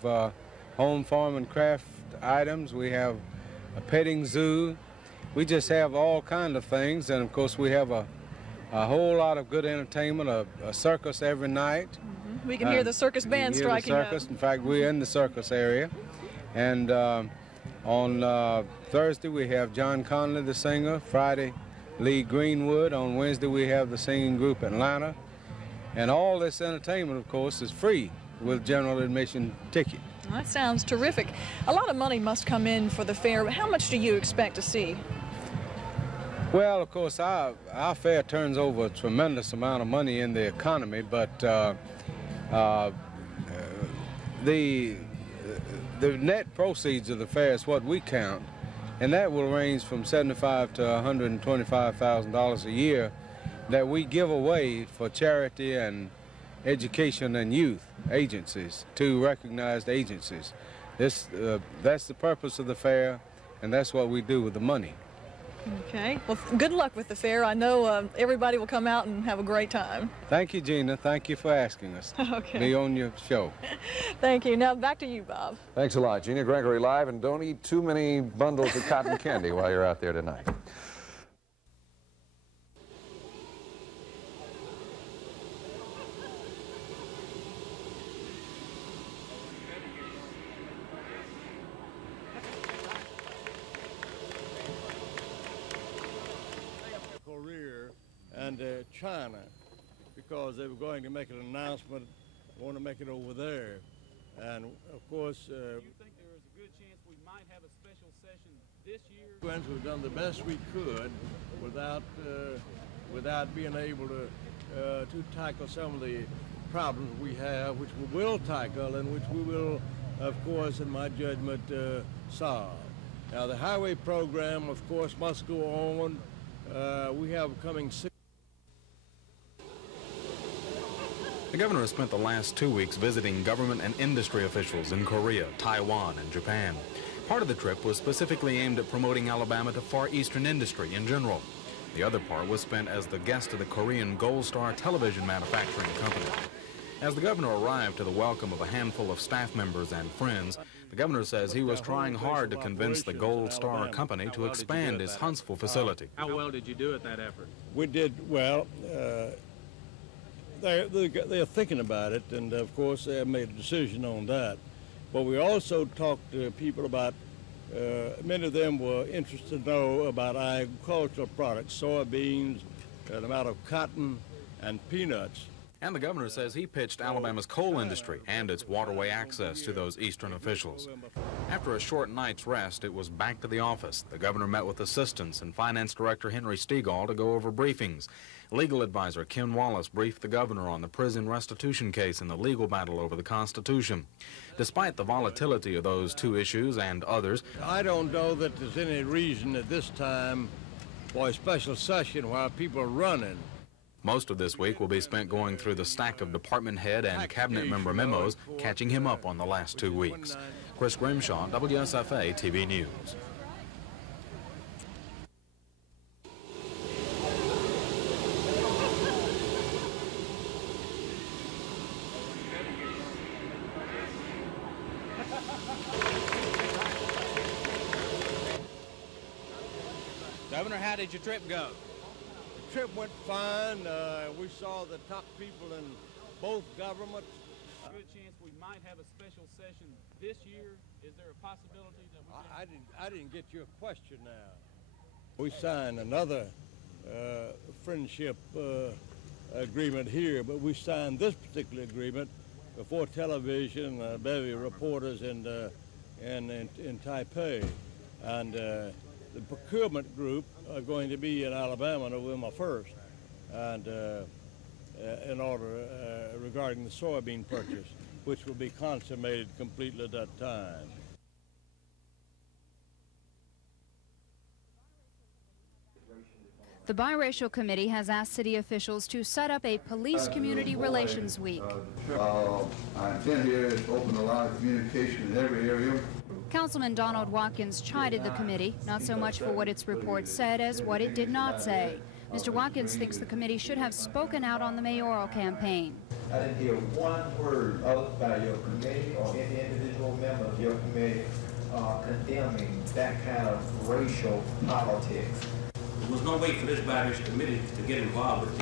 home farm and craft items, we have a petting zoo. We just have all kinds of things, and of course we have a whole lot of good entertainment, a circus every night. Mm-hmm. We can hear the circus band striking up. In fact, we're in the circus area. And on Thursday, we have John Conley, the singer. Friday, Lee Greenwood. On Wednesday, we have the singing group Atlanta. And all this entertainment, of course, is free with general admission ticket. Well, that sounds terrific. A lot of money must come in for the fair. How much do you expect to see? Well, of course, our fair turns over a tremendous amount of money in the economy, but the net proceeds of the fair is what we count, and that will range from $75,000 to $125,000 a year that we give away for charity and education and youth agencies, to recognized agencies. That's the purpose of the fair, and that's what we do with the money. Okay. Well, good luck with the fair. I know everybody will come out and have a great time. Thank you, Gina. Thank you for asking us to be on your show. Thank you. Now back to you, Bob. Thanks a lot. Gina Gregory live, and don't eat too many bundles of cotton candy while you're out there tonight. And China, because they were going to make an announcement, want to make it over there. And of course, do you think there is a good chance we might have a special session this year? We've done the best we could without being able to tackle some of the problems we have, which we will tackle and which we will, of course, in my judgment, solve. Now, the highway program, of course, must go on. We have coming. The governor has spent the last 2 weeks visiting government and industry officials in Korea, Taiwan, and Japan. Part of the trip was specifically aimed at promoting Alabama to Far Eastern industry in general. The other part was spent as the guest of the Korean Gold Star television manufacturing company. As the governor arrived to the welcome of a handful of staff members and friends, the governor says he was trying hard to convince the Gold Star company to expand his Huntsville facility. How well did you do at that effort? We did well. They're thinking about it, and of course they have made a decision on that. But we also talked to people about, many of them were interested to know about agricultural products, soybeans, the amount of cotton and peanuts. And the governor says he pitched Alabama's coal industry and its waterway access to those eastern officials. After a short night's rest, it was back to the office. The governor met with assistants and Finance Director Henry Stegall to go over briefings. Legal advisor Ken Wallace briefed the governor on the prison restitution case and the legal battle over the Constitution. Despite the volatility of those two issues and others, I don't know that there's any reason at this time for a special session while people are running. most of this week will be spent going through the stack of department head and cabinet member memos, catching him up on the last 2 weeks. Chris Grimshaw, WSFA TV News. Governor, how did your trip go? The trip went fine. We saw the top people in both governments. Good chance we might have a special session this year. Is there a possibility that we I didn't get your question now. We signed another friendship agreement here, but we signed this particular agreement before television, bevy reporters in Taipei, and the procurement group are going to be in Alabama November 1st, and in order regarding the soybean purchase, which will be consummated completely at that time. The Biracial Committee has asked city officials to set up a Police Community Relations Week. Our intent here is to open a lot of communication in every area. Councilman Donald Watkins chided the committee, not so much for what its report said as what it did not say. Mr. Watkins thinks the committee should have spoken out on the mayoral campaign. I didn't hear one word uttered by your committee or any individual member of your committee condemning that kind of racial politics. There was no way for this biracial committee to get involved with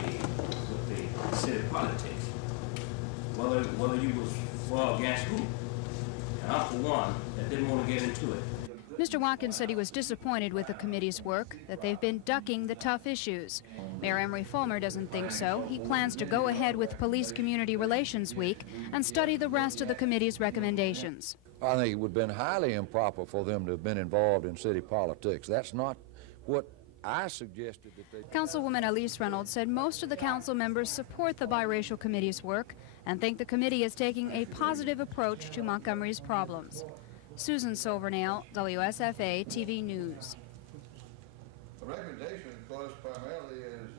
the city politics. Whether you was for or against who. And I'm for one that didn't want to get into it. Mr. Watkins said he was disappointed with the committee's work, that they've been ducking the tough issues. Mayor Emery Fulmer doesn't think so. He plans to go ahead with Police Community Relations Week and study the rest of the committee's recommendations. I think it would have been highly improper for them to have been involved in city politics. That's not what I suggested that they... Councilwoman Elise Reynolds said most of the council members support the Biracial Committee's work and think the committee is taking a positive approach to Montgomery's problems. Susan Silvernail, WSFA TV News. The recommendation, of course, primarily is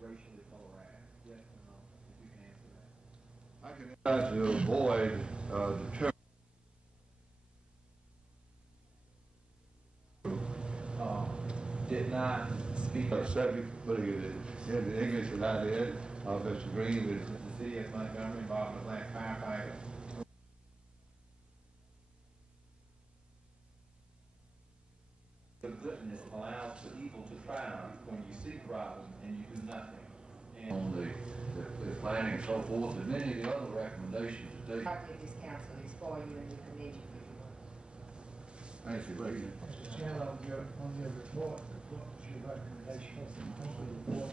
racially polarized. Yes or no? If you can answer that. I can try to avoid the term. Did not speak the subject, putting it in the English that I did, Mr. Green with the city of Montgomery involved in a black firefighter. The goodness allows the evil to triumph when you see problems and you do nothing. And on the planning and so forth, and many of the other recommendations that they... This council is for you and your committee. Thank you, President. Mr. Chairman, on your report, what was your recommendation of the report?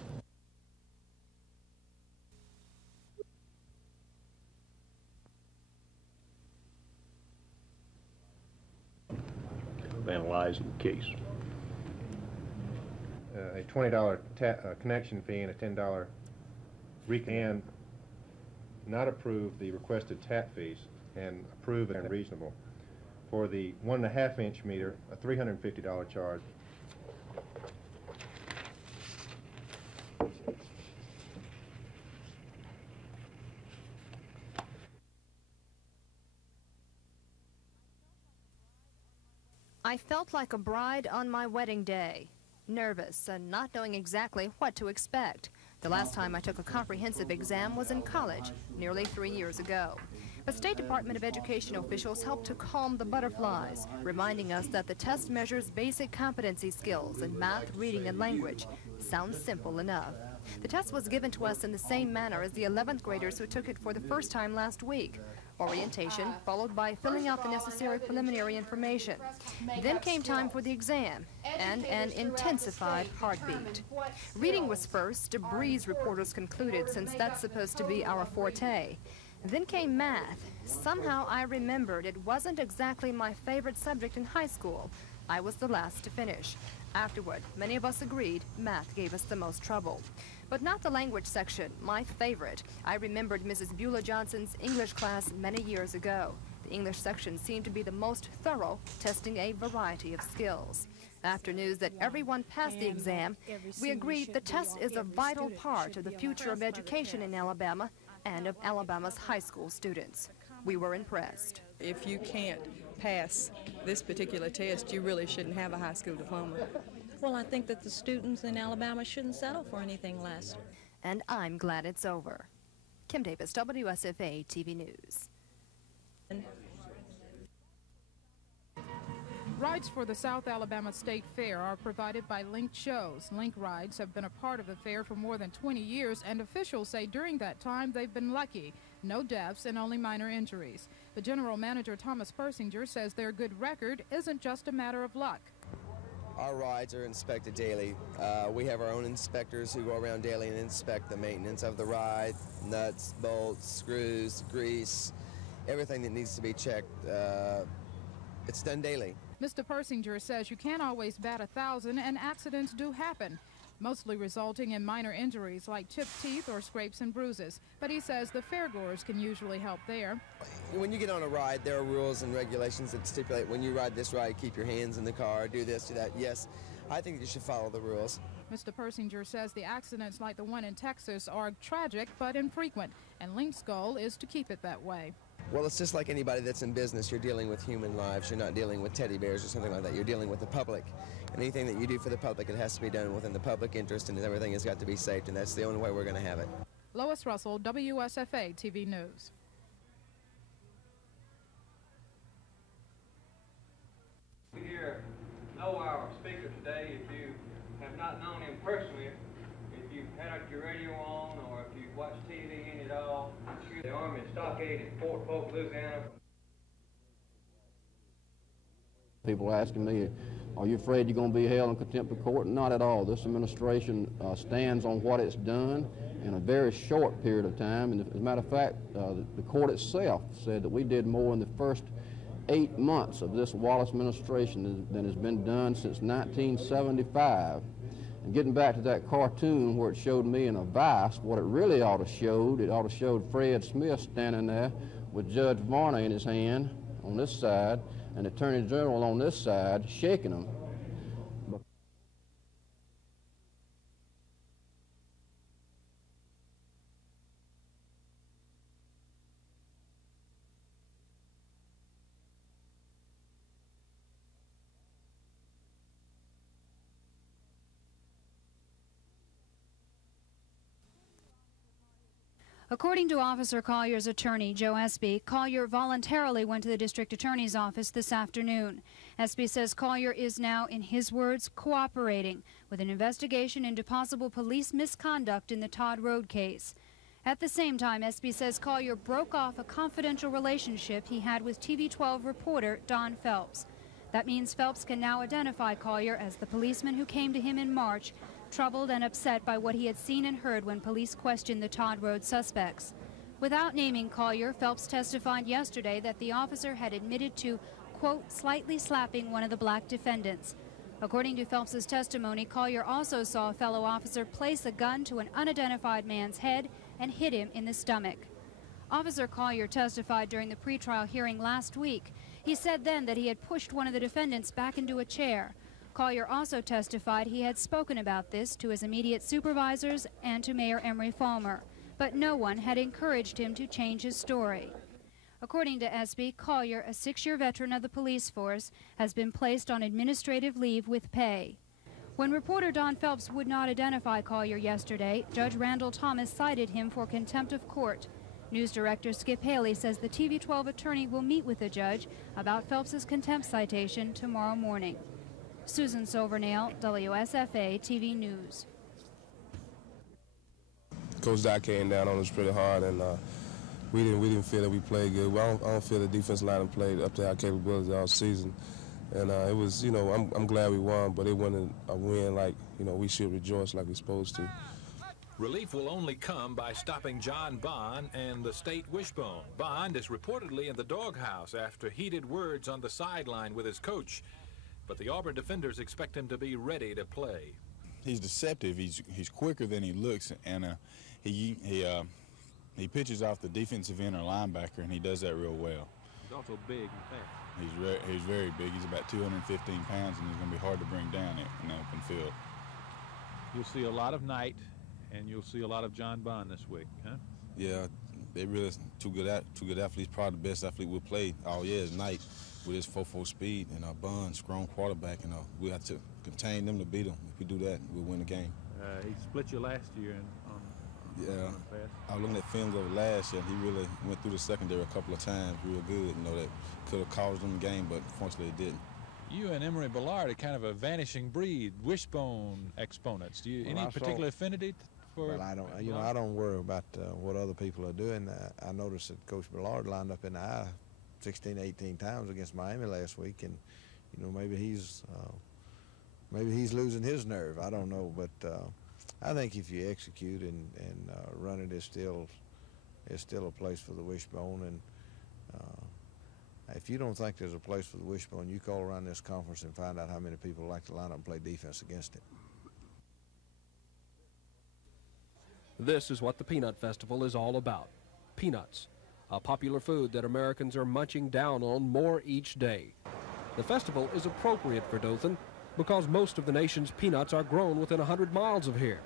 Analyzing the case. A $20 connection fee and a $10 and not approve the requested tap fees and approve and reasonable. For the 1.5-inch meter, a $350 charge. I felt like a bride on my wedding day, nervous and not knowing exactly what to expect. The last time I took a comprehensive exam was in college, nearly 3 years ago. But State Department of Education officials helped to calm the butterflies, reminding us that the test measures basic competency skills in math, reading, and language. Sounds simple enough. The test was given to us in the same manner as the 11th graders who took it for the first time last week. Orientation, followed by filling out the necessary preliminary information. Then came time for the exam and an intensified heartbeat. Reading was first, a breeze, reporters concluded, since that's supposed to be our forte. Then came math. Somehow I remembered it wasn't exactly my favorite subject in high school. I was the last to finish. Afterward, many of us agreed math gave us the most trouble. But not the language section, my favorite. I remembered Mrs. Beulah Johnson's English class many years ago. The English section seemed to be the most thorough, testing a variety of skills. After news that everyone passed the exam, we agreed the test is a vital part of the future of education in Alabama and of Alabama's high school students. We were impressed. If you can't pass this particular test, you really shouldn't have a high school diploma. Well, I think that the students in Alabama shouldn't settle for anything less. And I'm glad it's over. Kim Davis, WSFA TV News. Rides for the South Alabama State Fair are provided by Link Shows. Link rides have been a part of the fair for more than 20 years, and officials say during that time they've been lucky. No deaths and only minor injuries. The general manager, Thomas Persinger, says their good record isn't just a matter of luck. Our rides are inspected daily. We have our own inspectors who go around daily and inspect the maintenance of the ride, nuts, bolts, screws, grease, everything that needs to be checked. It's done daily. Mr. Persinger says you can't always bat 1,000 and accidents do happen, mostly resulting in minor injuries like chipped teeth or scrapes and bruises. But he says the fairgoers can usually help there. When you get on a ride, there are rules and regulations that stipulate when you ride this ride, keep your hands in the car, do this, do that. Yes, I think you should follow the rules. Mr. Persinger says the accidents like the one in Texas are tragic but infrequent, and Link's goal is to keep it that way. Well, it's just like anybody that's in business. You're dealing with human lives. You're not dealing with teddy bears or something like that. You're dealing with the public. And anything that you do for the public, it has to be done within the public interest, and everything has got to be safe, and that's the only way we're going to have it. Lois Russell, WSFA TV News. We here know our speaker today. If you have not known him personally, if you've had your radio on or if you've watched TV in it all, I'm sure the Army Stockade at Fort Polk, Louisiana. People are asking me, are you afraid you're going to be held in contempt of court? Not at all. This administration stands on what it's done in a very short period of time. And as a matter of fact, the court itself said that we did more in the first 8 months of this Wallace administration than has been done since 1975. And getting back to that cartoon where it showed me in a vice, what it really ought to showed, it ought to showed Fred Smith standing there with Judge Varney in his hand on this side and the Attorney General on this side shaking him. According to Officer Collier's attorney, Joe Espy, Collier voluntarily went to the district attorney's office this afternoon. Espy says Collier is now, in his words, cooperating with an investigation into possible police misconduct in the Todd Road case. At the same time, Espy says Collier broke off a confidential relationship he had with TV 12 reporter Don Phelps. That means Phelps can now identify Collier as the policeman who came to him in March, troubled and upset by what he had seen and heard when police questioned the Todd Road suspects. Without naming Collier, Phelps testified yesterday that the officer had admitted to, quote, slightly slapping one of the black defendants. According to Phelps's testimony, Collier also saw a fellow officer place a gun to an unidentified man's head and hit him in the stomach. Officer Collier testified during the pretrial hearing last week. He said then that he had pushed one of the defendants back into a chair. Collier also testified he had spoken about this to his immediate supervisors and to Mayor Emery Falmer, but no one had encouraged him to change his story. According to Espy, Collier, a 6-year veteran of the police force, has been placed on administrative leave with pay. When reporter Don Phelps would not identify Collier yesterday, Judge Randall Thomas cited him for contempt of court. News director Skip Haley says the TV 12 attorney will meet with the judge about Phelps's contempt citation tomorrow morning. Susan Silvernail, WSFA TV News. Coach Doc came down on us pretty hard, and we didn't feel that we played good. I don't feel the defense line played up to our capabilities all season. And it was, I'm glad we won, but it wasn't a win like, we should rejoice like we're supposed to. Relief will only come by stopping John Bond and the state wishbone. Bond is reportedly in the doghouse after heated words on the sideline with his coach. But the Auburn defenders expect him to be ready to play. He's deceptive. He's quicker than he looks, and he pitches off the defensive end or linebacker, and he does that real well. He's also big and fast. He's very big. He's about 215 pounds, and he's going to be hard to bring down in the open field. You'll see a lot of Knight, and you'll see a lot of John Bond this week, huh? Yeah, they really two good athletes. Probably the best athlete we'll play all year is Knight with his 4.4 speed, and Bond, strong quarterback, and we have to contain them to beat them. If we do that, we'll win the game. He split you last year Yeah, I was looking at films of last year, and he really went through the secondary a couple of times real good, that could have caused them the game, but fortunately it didn't. You and Emory Ballard are kind of a vanishing breed, wishbone exponents. Do you any particular affinity for? Well, I don't. I don't worry about what other people are doing. I noticed that Coach Ballard lined up in the eye 16, 18 times against Miami last week, and maybe he's losing his nerve. I don't know, but I think if you execute and run it, it's still a place for the wishbone. And if you don't think there's a place for the wishbone, you call around this conference and find out how many people like to line up and play defense against it. This is what the Peanut Festival is all about. Peanuts, a popular food that Americans are munching down on more each day. The festival is appropriate for Dothan because most of the nation's peanuts are grown within 100 miles of here.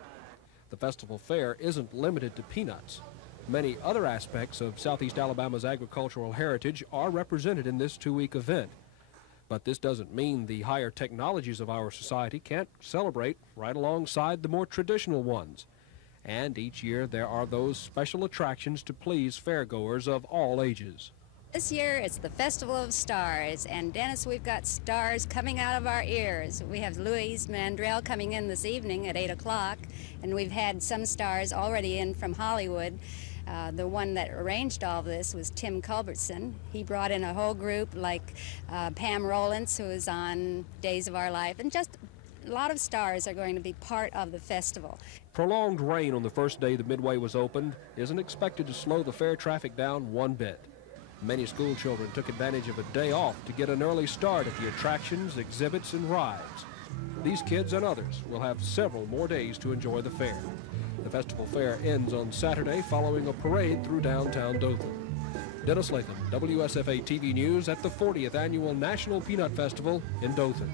The festival fair isn't limited to peanuts. Many other aspects of Southeast Alabama's agricultural heritage are represented in this two-week event. But this doesn't mean the higher technologies of our society can't celebrate right alongside the more traditional ones. And each year there are those special attractions to please fairgoers of all ages. This year it's the Festival of Stars, and Dennis, we've got stars coming out of our ears. We have Louise Mandrell coming in this evening at 8 o'clock, and we've had some stars already in from Hollywood. The one that arranged all this was Tim Culbertson. He brought in a whole group like Pam Rowlands, who is on Days of Our Life, and just a lot of stars are going to be part of the festival. Prolonged rain on the first day the Midway was opened isn't expected to slow the fair traffic down one bit. Many school children took advantage of a day off to get an early start at the attractions, exhibits, and rides. These kids and others will have several more days to enjoy the fair. The festival fair ends on Saturday following a parade through downtown Dothan. Dennis Latham, WSFA TV News at the 40th Annual National Peanut Festival in Dothan.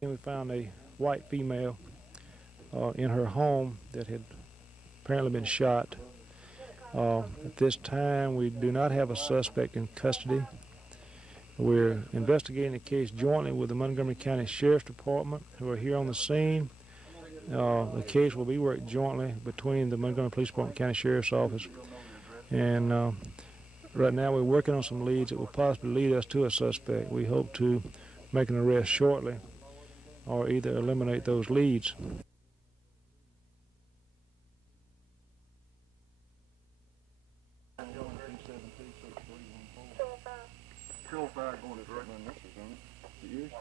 We found a white female in her home that had apparently been shot. At this time, we do not have a suspect in custody. We're investigating the case jointly with the Montgomery County Sheriff's Department, who are here on the scene. The case will be worked jointly between the Montgomery Police Department and County Sheriff's Office. And right now we're working on some leads that will possibly lead us to a suspect. We hope to make an arrest shortly or either eliminate those leads. Going directly on this, isn't it?